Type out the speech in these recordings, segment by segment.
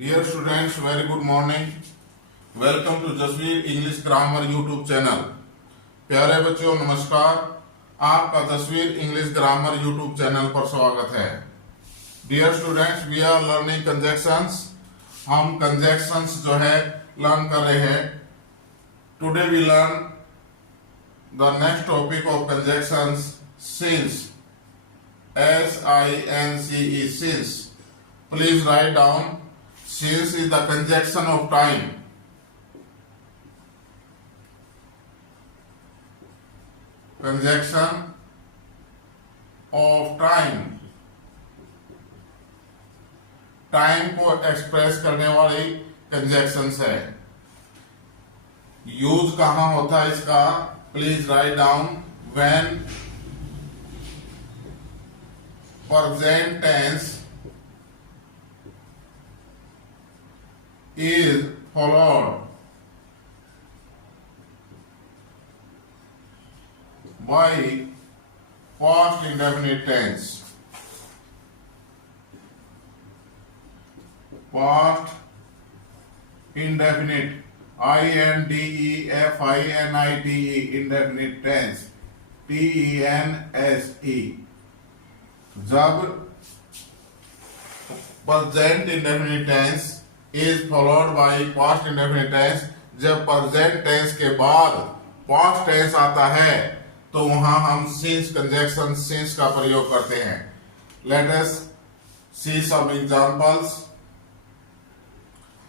Dear students, very good morning. Welcome to Jasveer English grammar YouTube channel. प्यारे बच्चों नमस्कार, आपका Jasveer English grammar YouTube channel पर स्वागत है। Dear students, we are learning conjunctions. हम कंजक्शंस जो है लर्न कर रहे हैं। Today we learn the next topic of conjunctions, since, SINCE, since. Please write down. Since is the conjunction of time. Conjunction of time. Time को express करने वाली conjunctions है। यूज कहां होता है इसका? Please write down. When present tense is followed by past indefinite tense. Past indefinite, INDEFINITE, indefinite tense, TENSE. जब present indefinite tense is followed by past indefinite tense, जब present tense के बाद past tense आता है तो वहां हम since conjunction since का प्रयोग करते हैं। Let us see some examples.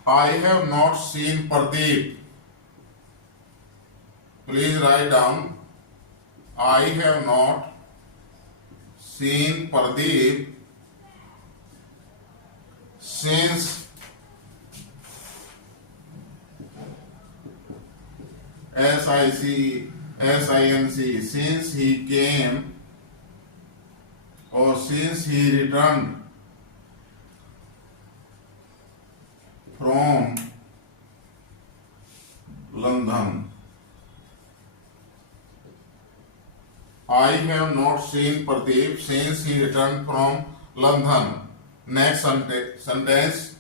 I have not seen Pradeep. Please write down. I have not seen Pradeep since SINC, since he came or since he returned from London. I have not seen Pradeep since he returned from London. Next sentence.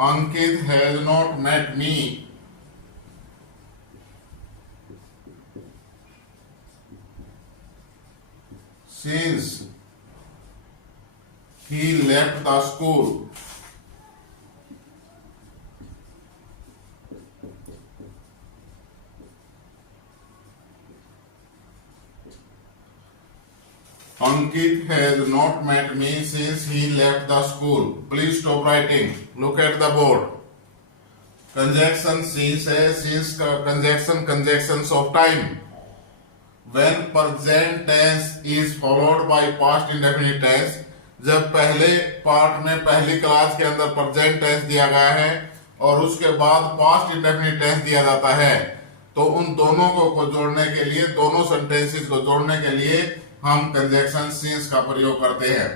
Ankit has not met me since he left the school. Ankit has not met me since he left the school. Please stop writing. Look at the board. Conjunction since है, since का conjunctions of time. When present tense is followed by past indefinite tense, जब पहले part में पहली class के अंदर present tense दिया गया है और उसके बाद past indefinite tense दिया जाता है, तो उन दोनों को जोड़ने के लिए, दोनों sentences को जोड़ने के लिए हम कंजक्शन since का प्रयोग करते हैं।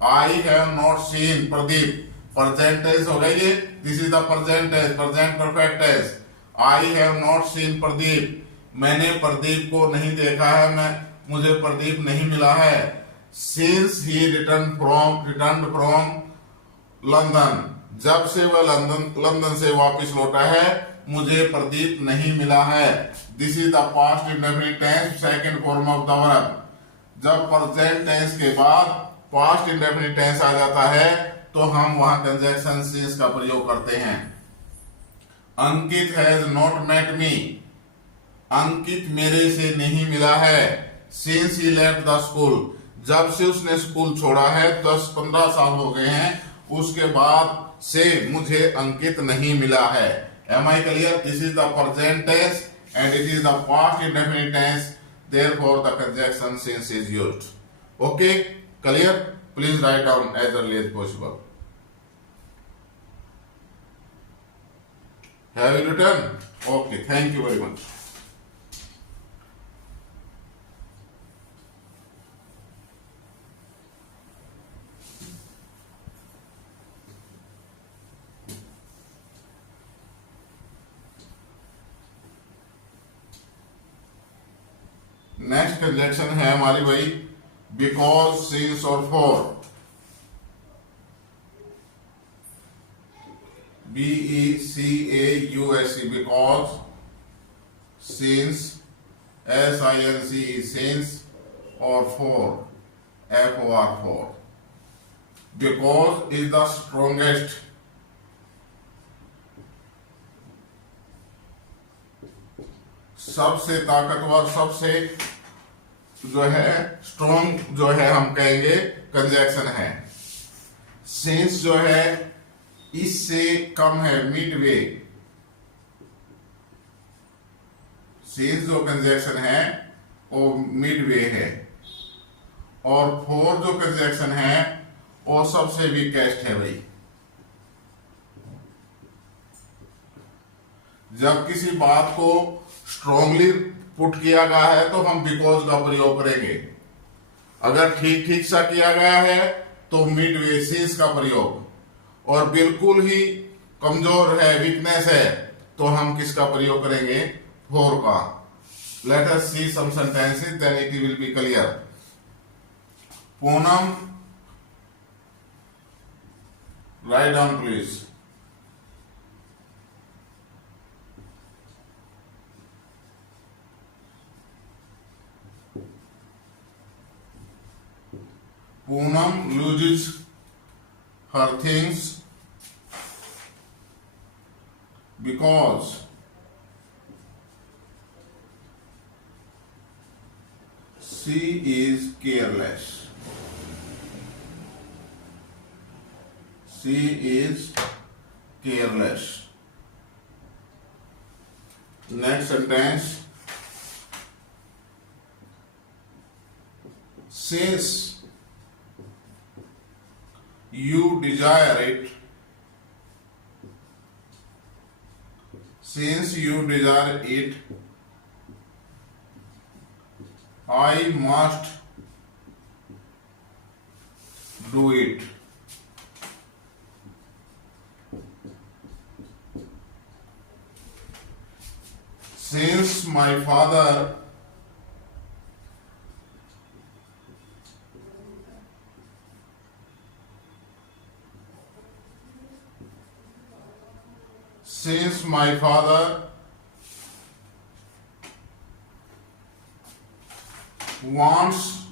I have not seen Pradeep, present tense हो गई ये, this is the present tense, present perfect tense. I have not seen Pradeep, मैंने प्रदीप को नहीं देखा है, मुझे प्रदीप नहीं मिला है। Since he returned from London, जब से वह लंदन से वापस लौटा है, मुझे प्रदीप नहीं मिला है। This is the past indefinite tense, second form of the verb. जब प्रेजेंट टेंस के बाद पास्ट इंडेफिनिट टेंस आ जाता है तो हम वहां कंजक्शन सिंस का प्रयोग करते हैं। अंकित हैज नॉट मेट मी, अंकित मेरे से नहीं मिला है। Since he left the school, जब से उसने स्कूल छोड़ा है, 10-15 साल हो गए हैं, उसके बाद से मुझे अंकित नहीं मिला है। Am I clear? This is the present tense and it is the past indefinite tense, therefore the conjunction since is used. Okay, clear? Please write down as early as possible. Have you written? Okay, thank you very much. Next conjunction है हमारी भाई because, since और for. BECAUSE, because, since, SINCE, since, और for, FOR, for. Because is the strongest, सबसे ताकतवर, सबसे जो है स्ट्रॉन्ग, जो है हम कहेंगे कंजक्शन है। सिंस जो है इससे कम है, मिड वे। सिंस जो कंजक्शन है वो मिड वे है, और फॉर जो कंजक्शन है वो सबसे वीकेस्ट है भाई। जब किसी बात को स्ट्रॉन्गली पुट किया गया है तो हम बिकॉज का प्रयोग करेंगे। अगर ठीक ठीक सा किया गया है तो मिड वे, सिंस का प्रयोग, और बिल्कुल ही कमजोर है, वीकनेस है, तो हम किसका प्रयोग करेंगे? फॉर का। Let us see some sentences, then it will be clear. Poonam, write down please. Poonam loses her things because she is careless. She is careless. Next sentence. Since you desire it, since you desire it, I must do it. Since my father wants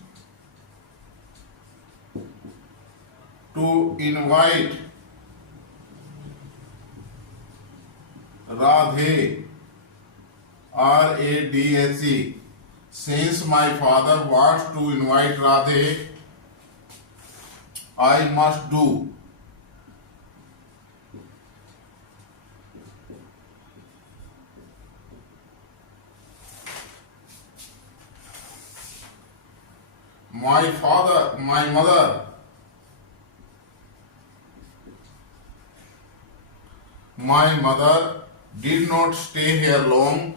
to invite Radhe, RADHE, since my father wants to invite Radhe, I must do. My mother did not stay here long.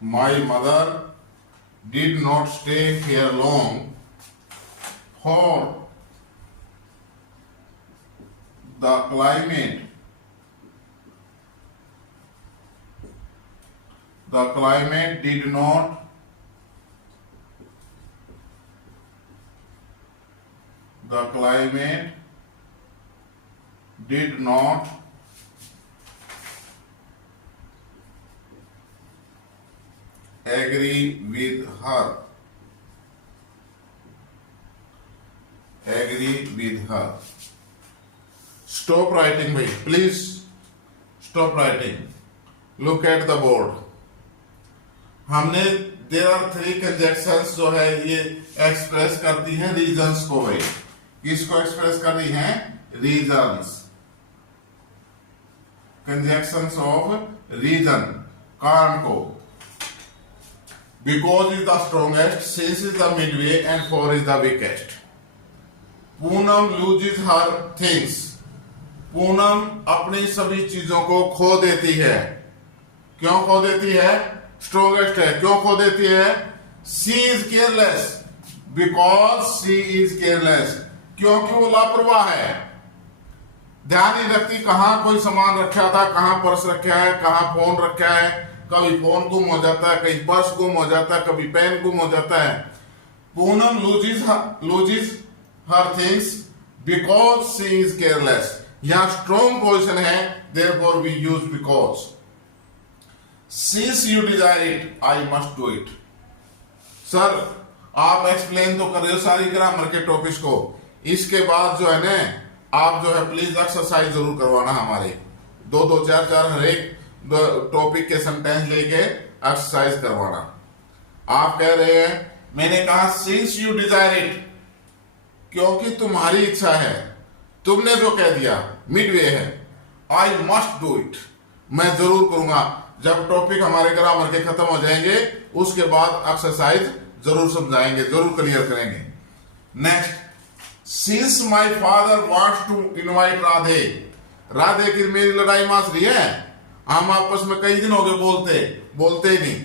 My mother did not stay here long, for the climate did not agree with her. Stop writing bhai, please stop writing. Look at the board. हमने there are 3 conjunctions जो है ये express करती हैं reasons को भाई। किसको express कर रही हैं? रीजंस। कंजक्शंस ऑफ रीजन, कारण को। Because is the strongest, since is the midway, and for is the weakest. Poonam loses her things. Poonam अपनी सभी चीजों को खो देती है। क्यों खो देती है? स्ट्रोंगेस्ट है। क्यों खो देती है? She is careless. Because she is careless. क्योंकि वो लापरवाह है, ध्यान नहीं रखती कहाँ कोई सामान रखा था, कहाँ पर्स रखा है, कहाँ फोन रखा है, कभी फोन गुम हो जाता है, कहीं पर्स गुम हो जाता है, कभी पेन गुम हो जाता है। Poonam loses her things because she is careless। यहाँ स्ट्रॉन्ग पोजिशन है, therefore we use because। Since you desire it, I must do it। Sir आप एक्सप्लेन तो कर रहे हो सारी ग्रामर के टॉपिक्स को, इसके बाद जो है ना आप जो है प्लीज एक्सरसाइज जरूर करवाना हमारे, दो दो चार चार हर एक टॉपिक के सेंटेंस लेके एक्सरसाइज करवाना। आप कह रहे हैं, मैंने कहा सिंस यू डिजायर इट, क्योंकि तुम्हारी इच्छा है, तुमने जो कह दिया मिडवे है, आई मस्ट डू इट, मैं जरूर करूंगा। जब टॉपिक हमारे ग्रामर के खत्म हो जाएंगे उसके बाद एक्सरसाइज जरूर समझाएंगे, जरूर क्लियर करेंगे। Next, since my father wants to invite Radhe, Radhe की मेरी लड़ाई मास रही है, हम आपस में कई दिन हो गए बोलते ही नहीं,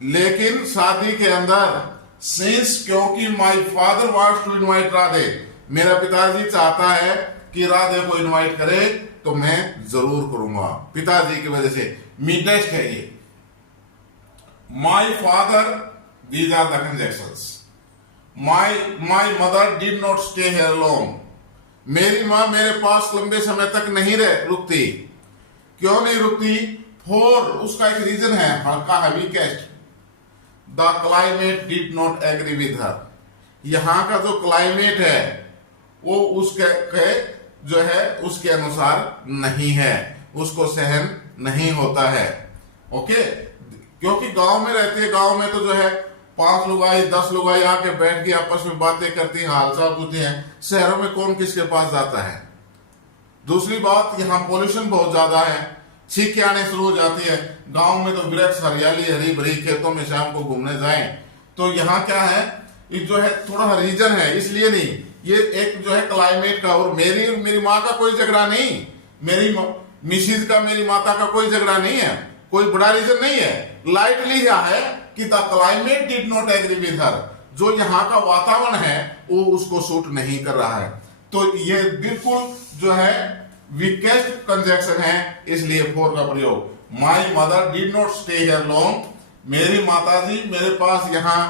लेकिन शादी के अंदर सिंस, क्योंकि my father wants to invite Radhe, मेरा पिताजी चाहता है कि राधे को इनवाइट करे तो मैं जरूर करूंगा, पिताजी की वजह से। मीडेस्ट है ये। My father, these are the conjunctions. My mother did not stay here long, मेरी मां मेरे पास लंबे समय तक नहीं रुकती। क्यों नहीं रुकती? फॉर, उसका एक रीजन है, हल्का है, weakest. The climate did not agree with her, यहां का जो क्लाइमेट है वो उसके जो है उसके अनुसार नहीं है, उसको सहन नहीं होता है। ओके, क्योंकि गांव में रहती है, गांव में तो जो है 5 लुगाई 10 लुगाई आके बैठ के आपस में बातें करती हैं, हालचाल पूछती हैं। शहरों में कौन किसके पास जाता है? दूसरी बात, यहाँ पोल्यूशन बहुत ज्यादा है, छींकें आने शुरू हो जाती है। गांव में तो वृक्ष, हरियाली, हरी भरी, खेतों में शाम को घूमने जाएं तो यहाँ क्या है, ये जो है थोड़ा रीजन है, इसलिए नहीं, ये एक जो है क्लाइमेट का। और मेरी माँ का कोई झगड़ा नहीं, मेरी मिसिज का, मेरी माता का कोई झगड़ा नहीं है, कोई बड़ा रीजन नहीं है। लाइटली यह है कि the climate did not agree with her, जो यहाँ का वातावरण है वो उसको सूट नहीं कर रहा है। तो ये बिल्कुल जो है वीकेस्ट कंजक्शन है, इसलिए फॉर का प्रयोग। माई mother did not stay here long, मेरी माताजी मेरे पास यहाँ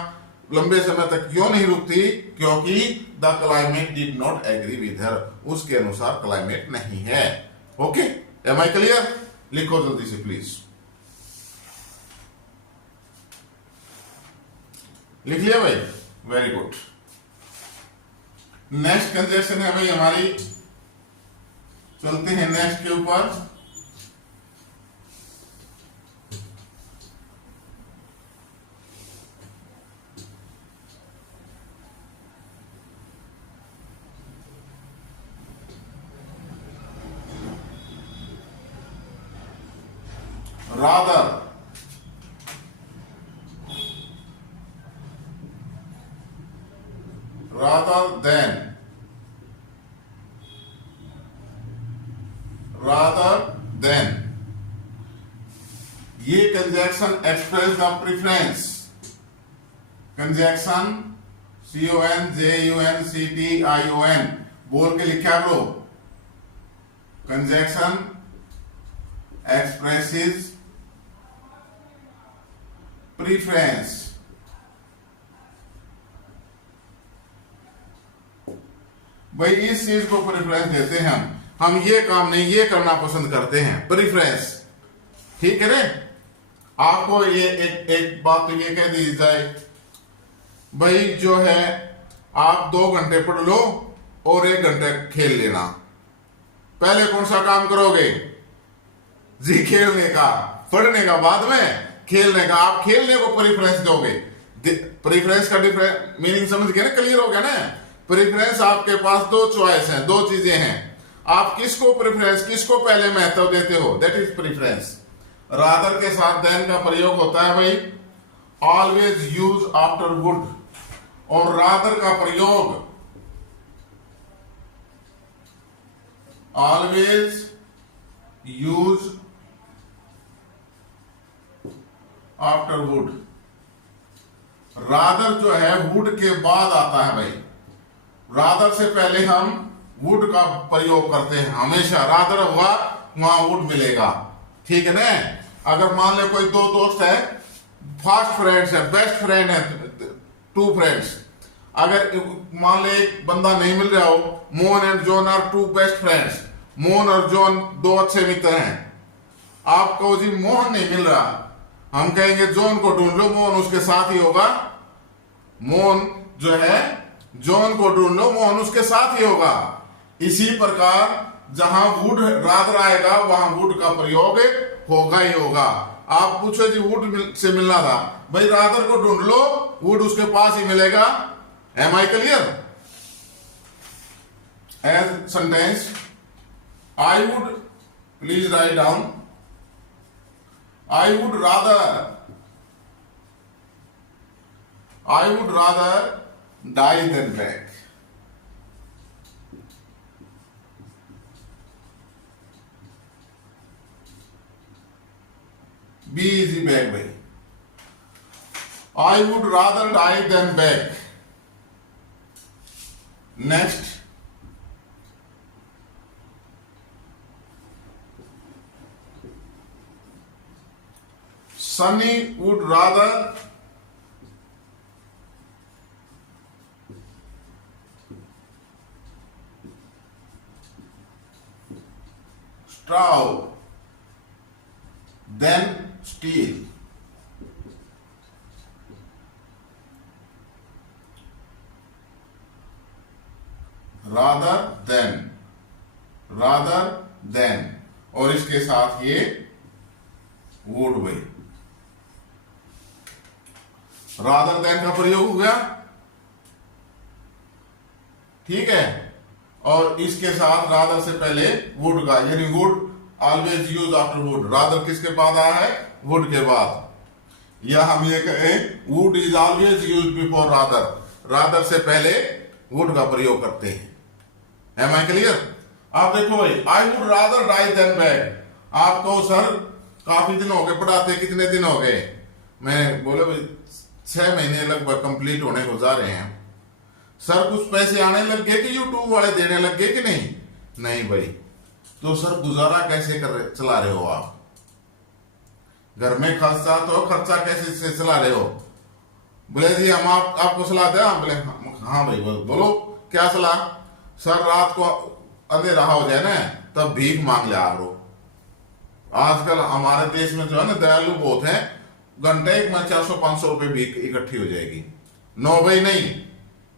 लंबे समय तक क्यों नहीं रुकती? क्योंकि the climate did not agree with her, उसके अनुसार क्लाइमेट नहीं है। Okay, am I clear? लिखो जल्दी से प्लीज। लिख लिया भाई? Very good. नेक्स्ट कंजक्शन है भाई हमारी, चलते हैं नेक्स्ट के ऊपर। rather, rather than, rather than, ये conjunction express the preference. Conjunction CONJUNCTION बोल के लिखा करो। Conjunction expresses preference. भाई इस चीज को प्रेफरेंस देते हैं हम ये काम नहीं, ये करना पसंद करते हैं, प्रेफरेंस। ठीक है रे? आपको ये एक बात तो ये कह दी जाए, भाई जो है आप 2 घंटे पढ़ लो और 1 घंटे खेल लेना, पहले कौन सा काम करोगे जी? खेलने का। पढ़ने का बाद में, खेलने का। आप खेलने को प्रेफरेंस दोगे। प्रेफरेंस का डिफरेंस मीनिंग समझ गए ना? क्लियर हो गया ना? प्रेफरेंस आपके पास 2 चॉइस हैं, 2 चीजें हैं, आप किसको प्रेफरेंस, किसको पहले महत्व देते हो, दैट इज प्रेफरेंस। रादर के साथ देन का प्रयोग होता है भाई ऑलवेज यूज आफ्टर वुड, और रादर का प्रयोग always use after would. Rather जो है वुड के बाद आता है भाई, रादर से पहले हम वुड का प्रयोग करते हैं हमेशा। रादर होगा वहां वुड मिलेगा, ठीक है ना। अगर मान ले कोई दो दोस्त है, फास्ट फ्रेंड्स है, बेस्ट फ्रेंड है, टू फ्रेंड्स, अगर मान ले एक बंदा नहीं मिल रहा हो, Mohan and John are two best friends, Mohan और जॉन दो अच्छे मित्र हैं, आपको जी मोहन नहीं मिल रहा, हम कहेंगे जॉन को ढूंढ लो, मोहन उसके साथ ही होगा। मोहन जो है जॉन को ढूंढ लो, मोहन उसके साथ ही होगा। इसी प्रकार जहां वुड रादर आएगा वहां वुड का प्रयोग होगा ही होगा। आप पूछो जी वुड से मिलना था, भाई रादर को ढूंढ लो, वुड उसके पास ही मिलेगा। Am I clear? As sentence I would, please write down, I would rather die than beg. Be easy beg bhai. I would rather die than beg. Next. Sunny would rather straw than steal. rather than और इसके साथ ये would भाई, rather than का प्रयोग हो गया, ठीक है। और इसके साथ रादर से पहले वुड का, यानी would always use after would. Rather किसके बाद आया है? वुड के बाद। या हम ये कहें would is always use before rather, rather से पहले वुड का प्रयोग करते हैं। Am I clear? आप देखो भाई, I would rather die than beg. आपको सर काफी दिन हो गए पढ़ाते, कितने दिन हो गए? मैं बोले भाई 6 महीने लगभग कंप्लीट होने को जा रहे हैं सर, कुछ पैसे आने लग गए कि यूट्यूब वाले देने लग गए कि नहीं? नहीं भाई। तो सर गुजारा कैसे चला रहे हो आप? घर में खर्चा तो खर्चा कैसे से चला रहे हो? बोले जी हम आपको सलाह दें। बोले हाँ भाई बोलो क्या सलाह? सर रात को अंधेरा हो जाए ना तब भीख मांग ले आप लोग। आजकल हमारे देश में जो है ना दयालु बहुत है, घंटे एक में 400-500 रुपए भीख इकट्ठी हो जाएगी। नो भाई नहीं।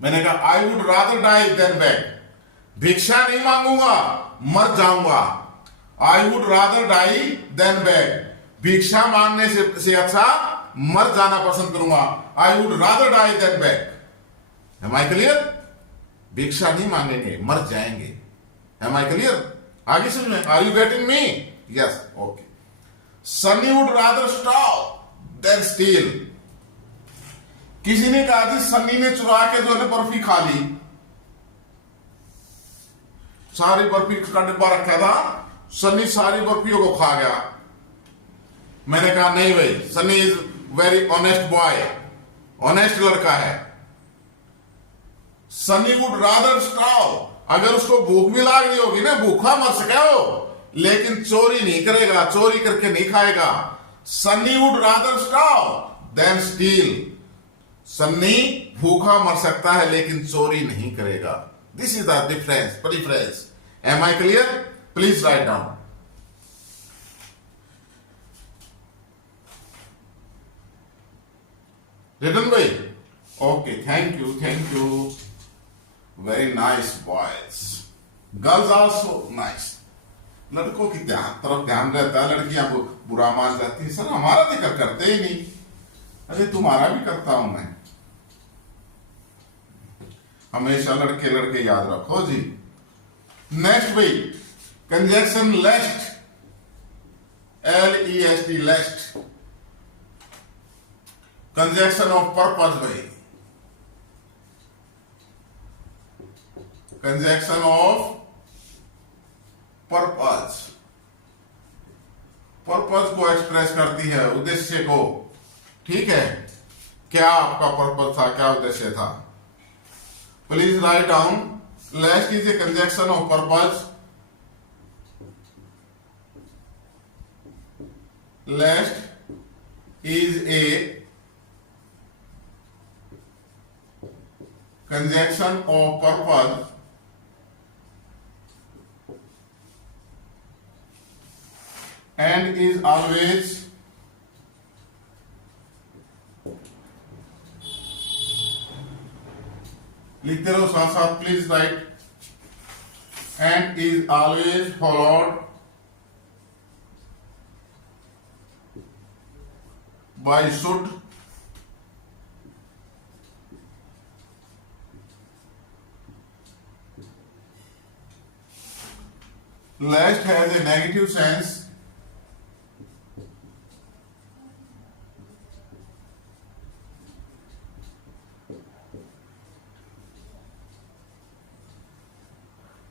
मैंने कहा I would rather die than beg, भिक्षा नहीं मांगूंगा, मर जाऊंगा। I would rather die than beg, भिक्षा मांगने से अच्छा मर जाना पसंद करूंगा। I would rather die than beg. Am I clear? भिक्षा नहीं मांगेंगे, मर जाएंगे। Am I clear? आगे समझ? Are you getting me? Yes, okay. Sunny would rather stall than steal. किसी ने कहा जी सन्नी ने चुरा के जो है बर्फी खा ली, सारी बर्फी का डिब्बा रखा था, सन्नी सारी बर्फियों को खा गया। मैंने कहा नहीं भाई, Sunny is very honest boy, honest लड़का है। सन्नी वुड रादर स्टॉल, अगर उसको भूख भी लाग रही होगी ना, भूखा मर सके हो, लेकिन चोरी नहीं करेगा, चोरी करके नहीं खाएगा। Sunny would rather stall than steal. Sunny भूखा मर सकता है लेकिन चोरी नहीं करेगा। This is the difference. Am I clear? Please write down. Written भाई? Okay, thank you. Very nice boys, girls also nice. लड़कों की तरफ ध्यान रहता है, लड़कियां को बुरा मान जाती है। सर हमारा जिक्र करते ही नहीं। अरे तुम्हारा भी करता हूं मैं। हमेशा लड़के याद रखो जी। नेक्स्ट भाई, conjunction lest, LEST, lest, conjunction of purpose भाई, कंजक्शन ऑफ पर्पस। पर्पस को एक्सप्रेस करती है, उद्देश्य को। ठीक है, क्या आपका पर्पस था, क्या उद्देश्य था? Please write down. Lest is a conjunction of purpose. Lest is a conjunction of purpose and is always लिखते रहो साथ साथ, please write, and is always followed by should, lest has a negative sense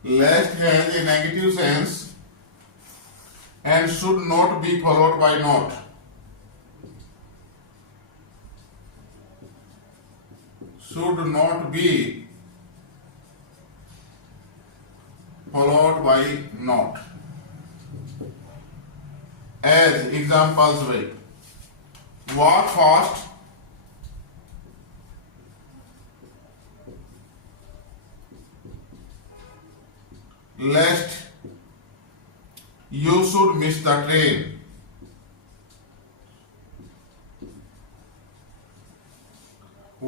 lest has a negative sense and should not be followed by not. Should not be followed by not. As examples way, walk fast, lest you should miss the train.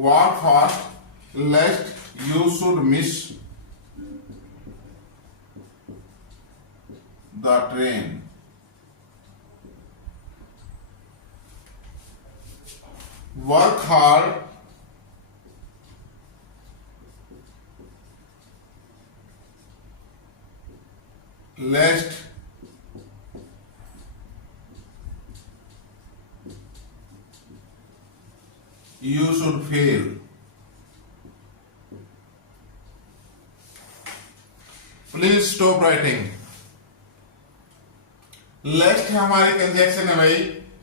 Walk fast, lest you should miss the train. Work hard, lest you should fail. Please stop writing. Lest हमारी conjunction है भाई,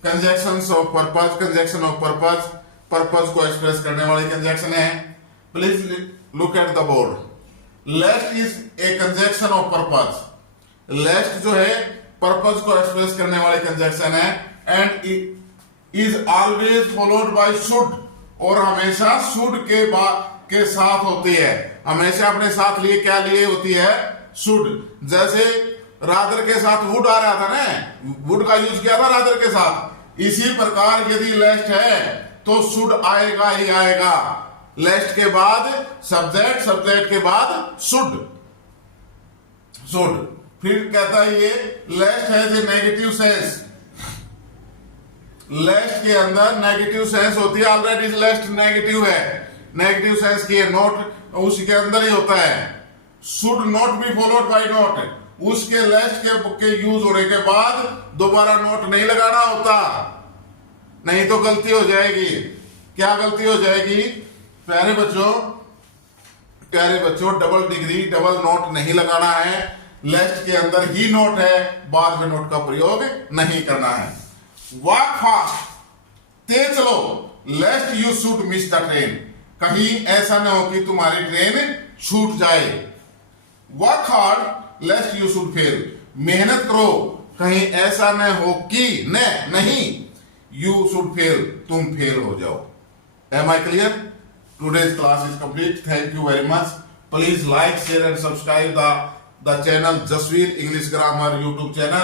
conjunctions of purpose, conjunction of purpose, purpose को express करने वाली conjunction है. Please look at the board. Lest is a conjunction of purpose. Lest जो है purpose को एक्सप्रेस करने वाली कंजक्शन है, and is always followed by should, और हमेशा शुड के साथ होती है. हमेशा अपने साथ लिए क्या लिए होती है? शुड. जैसे रादर के साथ वुड आ रहा था ना, वुड का यूज किया था रादर के साथ. इसी प्रकार यदि लेस्ट है तो शुड आएगा ही आएगा. लेस्ट के बाद सब्जेक्ट, सब्जेक्ट के बाद शुड. शुड फिर कहता है ये लेस्ट हैज ए नेगेटिव सेंस. लेस्ट के अंदर नेगेटिव सेंस होती है. ऑलरेडी लेस्ट नेगेटिव है, नेगेटिव सेंस की है. नोट उसके अंदर ही होता है. Should not be followed by not. उसके लेस्ट के यूज होने के बाद दोबारा नोट नहीं लगाना होता, नहीं तो गलती हो जाएगी. क्या गलती हो जाएगी? प्यारे बच्चों, डबल डिग्री, डबल नोट नहीं लगाना है. लेस्ट के अंदर ही नोट है, बाद में नोट का प्रयोग नहीं करना है. वॉक फास्ट, तेज चलो. Lest you should miss the train, कहीं ऐसा न हो कि तुम्हारी ट्रेन छूट जाए. Work hard lest you should fail, मेहनत करो कहीं ऐसा न हो कि नहीं यू शुड फेल, तुम फेल हो जाओ. Am I clear? Today's class is complete. Thank you very much. Please like, share and subscribe the channel Jasveer English Grammar YouTube channel.